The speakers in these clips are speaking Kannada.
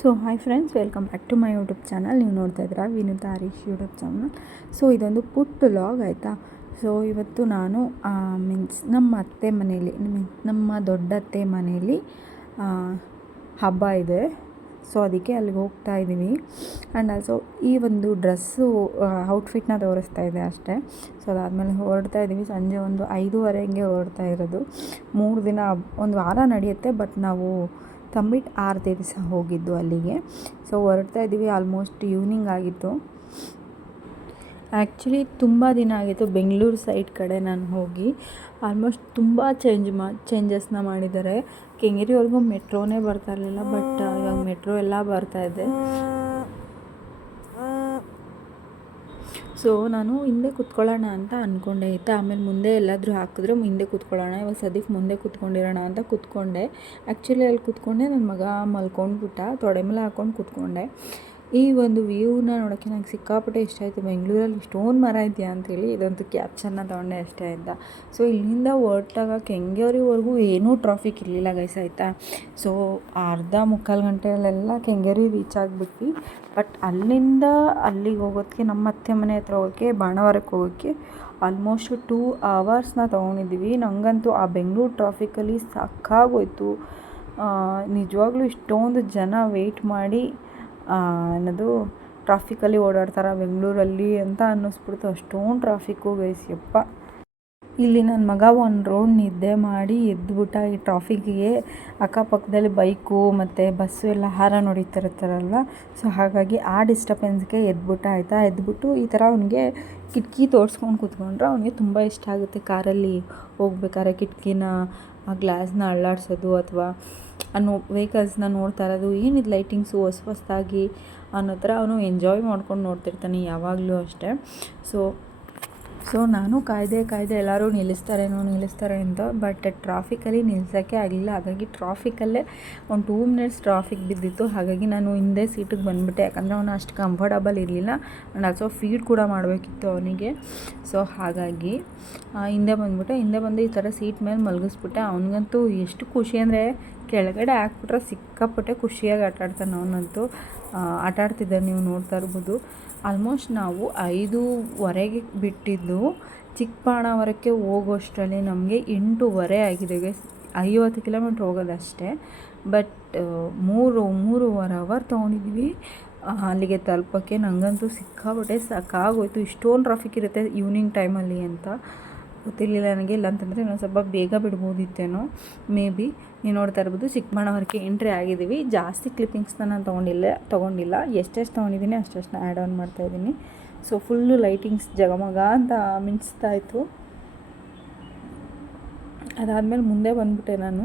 So hi friends, welcome back to my YouTube channel. ನೀವು ನೋಡ್ತಾ ಇದ್ದೀರಾ Vinutha Harish YouTube channel. So ಇದೊಂದು ಪುಟ್ಟ ವ್ಲಾಗ್ ಆಯಿತಾ. ಸೊ ಇವತ್ತು ನಾನು ನಮ್ಮ ಅತ್ತೆ ಮನೇಲಿ, ನಮ್ಮ ದೊಡ್ಡ ಅತ್ತೆ ಮನೇಲಿ ಹಬ್ಬ ಇದೆ. ಸೊ ಅದಕ್ಕೆ ಅಲ್ಲಿಗೆ ಹೋಗ್ತಾ ಇದ್ದೀವಿ. ಆ್ಯಂಡ್ ಆಲ್ಸೋ ಈ ಒಂದು ಡ್ರೆಸ್ಸು ಔಟ್ಫಿಟ್ನ ತೋರಿಸ್ತಾ ಇದೆ ಅಷ್ಟೇ. ಸೊ ಅದಾದಮೇಲೆ ಹೊರಡ್ತಾ ಇದ್ದೀವಿ. ಸಂಜೆ ಒಂದು 5:30 ಹೊರಡ್ತಾ ಇರೋದು. 3 ದಿನ ಒಂದು ವಾರ ನಡೆಯುತ್ತೆ. ಬಟ್ ನಾವು ತಂಬಿಟ್ಟು 6 ದಿವಸ ಹೋಗಿದ್ದು ಅಲ್ಲಿಗೆ. ಸೊ ಹೊರಡ್ತಾ ಇದ್ದೀವಿ. ಆಲ್ಮೋಸ್ಟ್ ಈವ್ನಿಂಗ್ ಆಗಿತ್ತು. ಆ್ಯಕ್ಚುಲಿ ತುಂಬ ದಿನ ಆಗಿತ್ತು ಬೆಂಗಳೂರು ಸೈಡ್ ಕಡೆ ನಾನು ಹೋಗಿ. ಆಲ್ಮೋಸ್ಟ್ ತುಂಬ ಚೇಂಜಸ್ನ ಮಾಡಿದ್ದಾರೆ. ಕೆಂಗೇರಿವರೆಗೂ ಮೆಟ್ರೋನೇ ಬರ್ತಾ ಇರಲಿಲ್ಲ, ಬಟ್ ಇವಾಗ ಮೆಟ್ರೋ ಎಲ್ಲ ಬರ್ತಾಯಿದೆ. ಸೊ ನಾನು ಹಿಂದೆ ಕೂತ್ಕೊಳ್ಳೋಣ ಅಂತ ಅಂದ್ಕೊಂಡೆ ಆಯಿತಾ. ಆಮೇಲೆ ಮುಂದೆ ಎಲ್ಲಾದರೂ ಹಾಕಿದ್ರೆ ಹಿಂದೆ ಕೂತ್ಕೊಳ್ಳೋಣ, ಇವಾಗ ಸದ್ಯಕ್ಕೆ ಮುಂದೆ ಕೂತ್ಕೊಂಡಿರೋಣ ಅಂತ ಕೂತ್ಕೊಂಡೆ. ಆ್ಯಕ್ಚುಲಿ ಅಲ್ಲಿ ಕೂತ್ಕೊಂಡೆ, ನನ್ನ ಮಗ ಮಲ್ಕೊಂಡ್ಬಿಟ್ಟ, ತೊಡೆ ಮೇಲೆ ಹಾಕ್ಕೊಂಡು ಕೂತ್ಕೊಂಡೆ. ಈ ಒಂದು ವ್ಯೂನ ನೋಡೋಕ್ಕೆ ನಂಗೆ ಸಿಕ್ಕಾಪಟ್ಟೆ ಇಷ್ಟ ಆಯಿತು. ಬೆಂಗಳೂರಲ್ಲಿ ಇಷ್ಟೊಂದು ಮರ ಇದೆಯಾ ಅಂಥೇಳಿ ಇದೊಂದು ಕ್ಯಾಪ್ಚರ್ನ ತೊಗೊಂಡೆ ಅಷ್ಟೇ ಆಯಿತಾ. ಸೊ ಇಲ್ಲಿಂದ ಹೊರಟಾಗ ಕೆಂಗೇರಿವರೆಗೂ ಏನೂ ಟ್ರಾಫಿಕ್ ಇರಲಿಲ್ಲ ಗೈಸ್ ಆಯಿತಾ. ಸೊ ಮುಕ್ಕಾಲು ಗಂಟೆಯಲ್ಲೆಲ್ಲ ಕೆಂಗೇರಿ ರೀಚ್ ಆಗಿಬಿಟ್ವಿ. ಬಟ್ ಅಲ್ಲಿಂದ ಅಲ್ಲಿಗೆ ಹೋಗೋದಕ್ಕೆ, ನಮ್ಮ ಅತ್ತೆ ಮನೆ ಹತ್ರ ಹೋಗೋಕ್ಕೆ, ಬಾಣಾವರಕ್ಕೆ ಹೋಗೋಕ್ಕೆ ಆಲ್ಮೋಸ್ಟ್ 2 ಅವರ್ಸ್ನ ತೊಗೊಂಡಿದ್ದೀವಿ. ನನಗಂತೂ ಆ ಬೆಂಗಳೂರು ಟ್ರಾಫಿಕಲ್ಲಿ ಸಾಕಾಗೋಯ್ತು. ನಿಜವಾಗ್ಲೂ ಇಷ್ಟೊಂದು ಜನ ವೆಯ್ಟ್ ಮಾಡಿ ಅನ್ನೋದು ಟ್ರಾಫಿಕಲ್ಲಿ ಓಡಾಡ್ತಾರೆ ಬೆಂಗಳೂರಲ್ಲಿ ಅಂತ ಅನ್ನಿಸ್ಬಿಡ್ತು. ಅಷ್ಟೊಂದು ಟ್ರಾಫಿಕ್ಕು ಗೈಸ್ ಯಪ್ಪ. ಇಲ್ಲಿ ನನ್ನ ಮಗ ಒಂದು ರೌಂಡ್ ನಿದ್ದೆ ಮಾಡಿ ಎದ್ದುಬಿಟ್ಟ. ಈ ಟ್ರಾಫಿಕ್ಕಿಗೆ ಅಕ್ಕಪಕ್ಕದಲ್ಲಿ ಬೈಕು ಮತ್ತು ಬಸ್ಸು ಎಲ್ಲ ಹಾರನ್ ಹೊಡಿತಿರ್ತಾರಲ್ವ. ಸೊ ಹಾಗಾಗಿ ಆ ಡಿಸ್ಟರ್ಬೆನ್ಸ್ಗೆ ಎದ್ದುಬಿಟ್ಟ ಆಯಿತಾ. ಎದ್ದುಬಿಟ್ಟು ಈ ಥರ ಅವನಿಗೆ ಕಿಟಕಿ ತೋರಿಸ್ಕೊಂಡು ಕೂತ್ಕೊಂಡ್ರೆ ಅವನಿಗೆ ತುಂಬ ಇಷ್ಟ ಆಗುತ್ತೆ. ಕಾರಲ್ಲಿ ಹೋಗ್ಬೇಕಾದ್ರೆ ಕಿಟಕಿನ ಗ್ಲಾಸ್ನ ಅಳ್ಳಾಡ್ಸೋದು ಅಥವಾ ವೆಹಿಕಲ್ಸ್ನ ನೋಡ್ತಾ ಇರೋದು, ಏನಿದು ಲೈಟಿಂಗ್ಸು ಹೊಸದಾಗಿ ಅನ್ನೋ ಥರ ಅವನು ಎಂಜಾಯ್ ಮಾಡ್ಕೊಂಡು ನೋಡ್ತಿರ್ತಾನೆ ಯಾವಾಗಲೂ ಅಷ್ಟೇ. ಸೊ ನಾನು ಕಾಯ್ದೆ ಎಲ್ಲರೂ ನಿಲ್ಲಿಸ್ತಾರೆ ಅಂತ. ಬಟ್ ಟ್ರಾಫಿಕಲ್ಲಿ ನಿಲ್ಸೋಕ್ಕೆ ಆಗಲಿಲ್ಲ. ಹಾಗಾಗಿ ಟ್ರಾಫಿಕಲ್ಲೇ ಒಂದು 2 ಮಿನಿಟ್ಸ್ ಟ್ರಾಫಿಕ್ ಬಿದ್ದಿತ್ತು. ಹಾಗಾಗಿ ನಾನು ಹಿಂದೆ ಸೀಟಿಗೆ ಬಂದುಬಿಟ್ಟೆ. ಯಾಕಂದರೆ ಅವನು ಅಷ್ಟು ಕಂಫರ್ಟಬಲ್ ಇರಲಿಲ್ಲ. ಆ್ಯಂಡ್ ಆಲ್ಸೋ ಫೀಡ್ ಕೂಡ ಮಾಡಬೇಕಿತ್ತು ಅವನಿಗೆ. ಸೊ ಹಾಗಾಗಿ ಹಿಂದೆ ಬಂದು ಈ ಥರ ಸೀಟ್ ಮೇಲೆ ಮಲಗಿಸ್ಬಿಟ್ಟೆ. ಅವನಿಗಂತೂ ಎಷ್ಟು ಖುಷಿ ಅಂದರೆ, ಕೆಳಗಡೆ ಹಾಕ್ಬಿಟ್ರೆ ಸಿಕ್ಕಾಪಟ್ಟೆ ಖುಷಿಯಾಗಿ ಆಟಾಡ್ತಾನೆ ಅವನಂತೂ. ಆಟಾಡ್ತಿದ್ದಾನೆ, ನೀವು ನೋಡ್ತಾ ಇರ್ಬೋದು. ಆಲ್ಮೋಸ್ಟ್ ನಾವು 5:30 ಬಿಟ್ಟಿದ್ದು ಚಿಕ್ಕಬಾಣಾವರಕ್ಕೆ ಹೋಗೋಷ್ಟರಲ್ಲಿ ನಮಗೆ 8:30 ಆಗಿದೆ. 50 ಕಿಲೋಮೀಟ್ರ್ ಹೋಗೋದಷ್ಟೇ. ಬಟ್ 3.5 ಅವರ್ ತೊಗೊಂಡಿದ್ವಿ ಅಲ್ಲಿಗೆ ತಲುಪೋಕ್ಕೆ. ನನಗಂತೂ ಸಿಕ್ಕಾಪಟ್ಟೆ ಸಾಕಾಗೋಯ್ತು. ಇಷ್ಟೊಂದು ಟ್ರಾಫಿಕ್ ಇರುತ್ತೆ ಈವ್ನಿಂಗ್ ಟೈಮಲ್ಲಿ ಅಂತ ಗೊತ್ತಿರಲಿಲ್ಲ ನನಗೆ. ಇಲ್ಲ ಅಂತಂದರೆ ಇನ್ನೊಂದು ಸ್ವಲ್ಪ ಬೇಗ ಬಿಡ್ಬೋದಿತ್ತೇನೋ ಮೇ ಬಿ. ನೀವು ನೋಡ್ತಾ ಇರ್ಬೋದು, ಚಿಕ್ಕಬಾಣಾವರಕ್ಕೆ ಎಂಟ್ರಿ ಆಗಿದ್ದೀವಿ. ಜಾಸ್ತಿ ಕ್ಲಿಪ್ಪಿಂಗ್ಸ್ನ ನಾನು ತೊಗೊಂಡಿಲ್ಲ. ಎಷ್ಟೆಷ್ಟು ತೊಗೊಂಡಿದ್ದೀನಿ ಅಷ್ಟನ್ನು ಆ್ಯಡ್ ಆನ್ ಮಾಡ್ತಾಯಿದ್ದೀನಿ. ಸೊ ಫುಲ್ಲು ಲೈಟಿಂಗ್ಸ್ ಜಗಮಗ ಅಂತ ಮಿಂಚ್ತಾಯಿತ್ತು. ಅದಾದಮೇಲೆ ಮುಂದೆ ಬಂದುಬಿಟ್ಟೆ ನಾನು.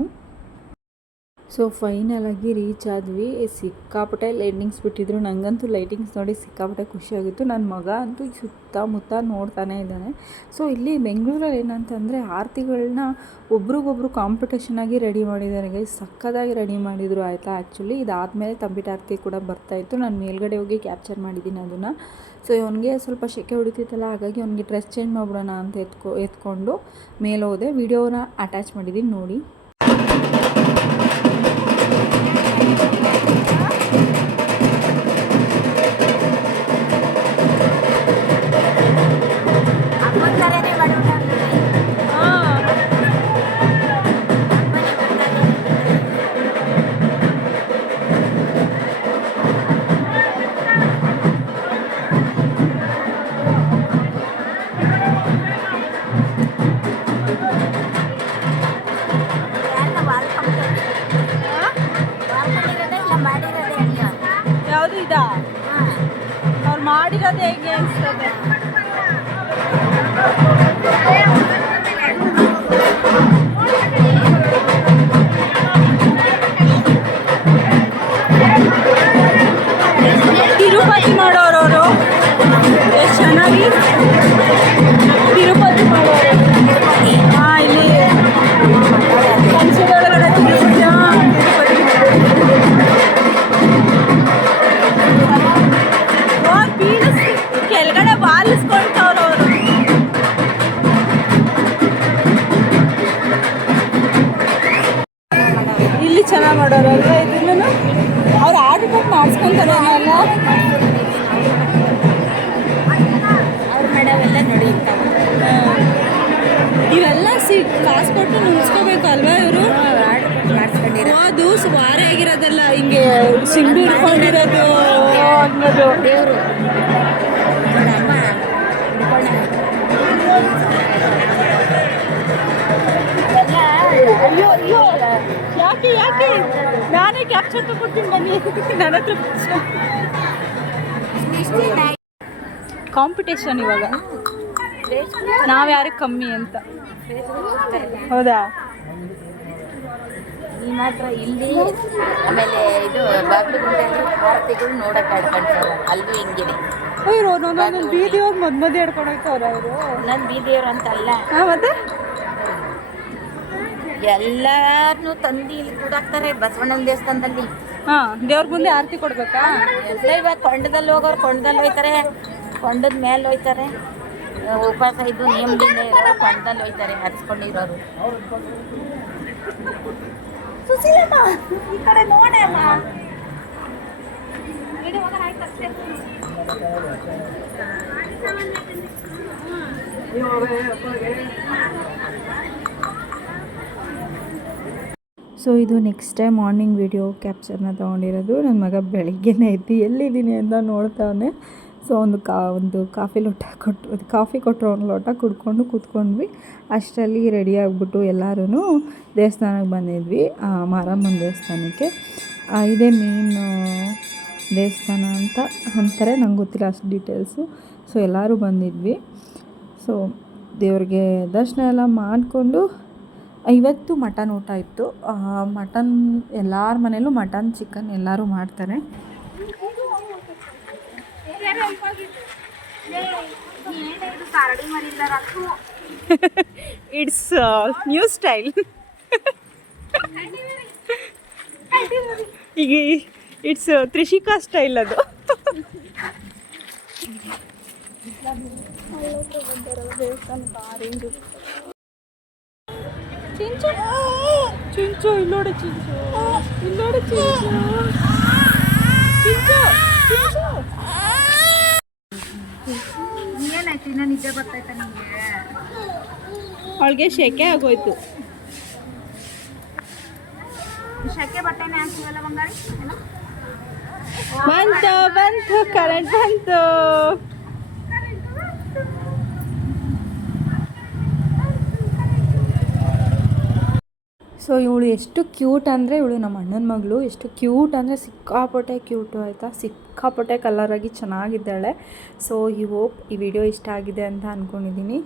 ಸೊ ಫೈನಲಾಗಿ ರೀಚ್ ಆದ್ವಿ. ಸಿಕ್ಕಾಪಟ್ಟೆ ಲೈಟಿಂಗ್ಸ್ ಬಿಟ್ಟಿದ್ರು. ನನಗಂತೂ ಲೈಟಿಂಗ್ಸ್ ನೋಡಿ ಸಿಕ್ಕಾಪಟ್ಟೆ ಖುಷಿಯಾಗಿತ್ತು. ನನ್ನ ಮಗ ಅಂತೂ ಸುತ್ತಮುತ್ತ ನೋಡ್ತಾನೆ ಇದ್ದಾನೆ. ಸೊ ಇಲ್ಲಿ ಬೆಂಗಳೂರಲ್ಲಿ ಏನಂತಂದರೆ ಆರತಿಗಳನ್ನ ಒಬ್ರಿಗೊಬ್ರು ಕಾಂಪಿಟೇಷನಾಗಿ ರೆಡಿ ಮಾಡಿದ್ದಾರೆ ಗೈಸ್. ಸಕ್ಕದಾಗಿ ರೆಡಿ ಮಾಡಿದರು ಆಯಿತಾ. ಆ್ಯಕ್ಚುಲಿ ಇದಾದಮೇಲೆ ತಂಬಿಟ್ಟು ಆರತಿ ಕೂಡ ಬರ್ತಾಯಿತ್ತು. ನಾನು ಮೇಲ್ಗಡೆ ಹೋಗಿ ಕ್ಯಾಪ್ಚರ್ ಮಾಡಿದ್ದೀನಿ ಅದನ್ನು. ಸೊ ಅವನಿಗೆ ಸ್ವಲ್ಪ ಸೆಕೆ ಹೊಡಿತಿತ್ತಲ್ಲ, ಹಾಗಾಗಿ ಅವನಿಗೆ ಡ್ರೆಸ್ ಚೇಂಜ್ ಮಾಡ್ಬಿಡೋಣ ಅಂತ ಎತ್ಕೊಂಡು ಮೇಲೆ ಹೋದೆ. ವಿಡಿಯೋನ ಅಟ್ಯಾಚ್ ಮಾಡಿದ್ದೀನಿ ನೋಡಿ. ಯಾವುದು ಇದಾ ಅವ್ರು ಮಾಡಿರೋದು ಹೇಗೆ ಅನಿಸ್ತದೆ? ತಿರುಪತಿ ಮಾಡೋರವರು ಎಷ್ಟು ಚೆನ್ನಾಗಿ ತಿರುಪತಿ ಮಾಡೋರು. ಇಲ್ಲಿ ಕಂಚಿನೊಳಗಡೆ ತಿರುಪತಿ ಕೆಳಗಡೆ ಬಾಲಿಸ್ಕೊಳ್ತವ್ರು ಅವರು. ಮಾಡಿಸ್ಕೊಂತಾರೆ ಅಲ್ಲ ಅವ್ರು ಮಾಡೋವೆಲ್ಲ ನೋಡಿ ಇವೆಲ್ಲ ಕಾಸು ಕೊಟ್ಟು ನುಗ್ಸ್ಕೋಬೇಕು ಅಲ್ವಾ ಇವರು ಮಾಡಿಸ್ಕೊಂಡಿರೋ ಅದು ಸುಮಾರೇ ಆಗಿರೋದಲ್ಲ ಹಿಂಗೆ ಸಿಂಬಿ ಹಿಡ್ಕೊಂಡಿರೋದು ಅನ್ನೋದು ದೇವರು ಅಮ್ಮ ಹಿಡ್ಕೊಂಡ ಅಯ್ಯೋ ಅಯ್ಯೋ ಯಾಕೆ ಯಾಕೆ ನಾನೇ ಕ್ಯಾಪ್ಚರ್ ತಗೊತೀನಿ ಬನ್ನಿ ನನ್ನ ಹತ್ರ ಕಾಂಪಿಟೇಷನ್ ಇವಾಗ ನಾವು ಯಾರು ಕಮ್ಮಿ ಅಂತ ಹೌದಾ ಈ ಮಾತ್ರ ಇಲ್ಲಿ ಆಮೇಲೆ ಇದು ಬಾಗಲಗುಂಟೆ ಆರತಿಗಳು ನೋಡಕ್ಕೆ ಆಡ್ಕೊಂತಾರೆ ಅಲ್ಲೂ ಹಿಂಗಿದೆ ಅಯ್ಯೋ ನನ್ನ ಬೀದಿ ಹೋಗಿ ಮದ್ಮದಿ ಹಿಡ್ಕೊಂಡು ಹೋಗ್ತಾವ್ರ ಅವರು ನನ್ನ ಬೀದಿಯವರು ಅಂತ ಅಲ್ಲ ಮತ್ತೆ ಎಲ್ಲಾರನ್ನೂ ತಂದು ಇಲ್ಲಿ ಕೂಡಾಕ್ತಾರೆ ಬಸವಣ್ಣನ ದೇವಸ್ಥಾನದಲ್ಲಿ ಹಾಂ ದೇವ್ರ ಮುಂದೆ ಆರತಿ ಕೊಡ್ಬೇಕಾ ಎಲ್ಲ ಇವಾಗ ಕೊಂಡದಲ್ಲಿ ಹೋಗೋರು ಕೊಂಡದಲ್ಲಿ ಹೋಯ್ತಾರೆ ಕೊಂಡದ ಮೇಲೆ ಹೋಯ್ತಾರೆ ಉಪವಾಸ ಇದ್ದು ನೇಮದಿಂದ ಇರೋರು ಕೊಂಡದಲ್ಲಿ ಹೋಯ್ತಾರೆ ಹರಿಸ್ಕೊಂಡಿರೋರು ಸುಶೀಲಮ್ಮ ಈ ಕಡೆ ನೋಡಮ್ಮ ಸೊ ಇದು ನೆಕ್ಸ್ಟ್ ಟೈಮ್ ಮಾರ್ನಿಂಗ್ ವಿಡಿಯೋ ಕ್ಯಾಪ್ಚರ್ನ ತೊಗೊಂಡಿರೋದು ನನ್ನ ಮಗ ಬೆಳಿಗ್ಗೆನೇ ಎದ್ದು ಎಲ್ಲಿದ್ದೀನಿ ಅಂತ ನೋಡ್ತಾವನೆ ಸೊ ಒಂದು ಕಾಫಿ ಲೋಟ ಕೊಟ್ಟು ಕಾಫಿ ಕೊಟ್ಟರು ಒಂದು ಲೋಟ ಕುಡ್ಕೊಂಡು ಕೂತ್ಕೊಂಡ್ವಿ ಅಷ್ಟರಲ್ಲಿ ರೆಡಿ ಆಗಿಬಿಟ್ಟು ಎಲ್ಲರೂ ದೇವಸ್ಥಾನಕ್ಕೆ ಬಂದಿದ್ವಿ ಮಾರಮ್ಮನ ದೇವಸ್ಥಾನಕ್ಕೆ ಇದೇ ಮೇನ್ ದೇವಸ್ಥಾನ ಅಂತ ಅಂತಾರೆ ನಂಗೆ ಗೊತ್ತಿಲ್ಲ ಅಷ್ಟು ಡೀಟೇಲ್ಸು ಸೊ ಎಲ್ಲರೂ ಬಂದಿದ್ವಿ ಸೊ ದೇವ್ರಿಗೆ ದರ್ಶನ ಎಲ್ಲ ಮಾಡಿಕೊಂಡು ಇವತ್ತು ಮಟನ್ ಊಟ ಇತ್ತು ಮಟನ್ ಎಲ್ಲರ ಮನೇಲೂ ಮಟನ್ ಚಿಕನ್ ಎಲ್ಲರೂ ಮಾಡ್ತಾರೆ ಇಟ್ಸ್ ನ್ಯೂ ಸ್ಟೈಲ್ ಈಗ ಇಟ್ಸ್ ತ್ರಿಷಿಕಾ ಸ್ಟೈಲ್ ಅದು ಚಿಂಚು ಚಿಂಚು ಇಲ್ಲೋಡು ಚಿಂಚು ಇಲ್ಲೋಡು ಚಿಂಚು ಚಿಂಚು ಚಿಂಚು ಏನಾಯ್ತು ಇನ್ನ ನಿದ್ದೆ ಬರ್ತಾಯ್ತಾ ನಿಮಗೆ ಅವಳಿಗೆ ಶೆಕೆ ಆಗೋಯ್ತು ಶೆಕೆ ಬಟ್ಟೆನೇ ಹಾಕಿವಲ್ಲ ಬಂಗಾರಿ ಬಂತು ಬಂತು ಕರೆಂಟ್ ಬಂತು ಸೊ ಇವಳು ಎಷ್ಟು ಕ್ಯೂಟ್ ಅಂದರೆ ಇವಳು ನಮ್ಮ ಅಣ್ಣನ ಮಗಳು ಎಷ್ಟು ಕ್ಯೂಟ್ ಅಂದರೆ ಸಿಕ್ಕಾಪಟ್ಟೆ ಕ್ಯೂಟು ಆಯಿತಾ ಸಿಕ್ಕಾಪಟ್ಟೆ ಕಲರಾಗಿ ಚೆನ್ನಾಗಿದ್ದಾಳೆ ಸೊ ಈ ಹೋಪ್ ಈ ವಿಡಿಯೋ ಇಷ್ಟ ಆಗಿದೆ ಅಂತ ಅಂದ್ಕೊಂಡಿದ್ದೀನಿ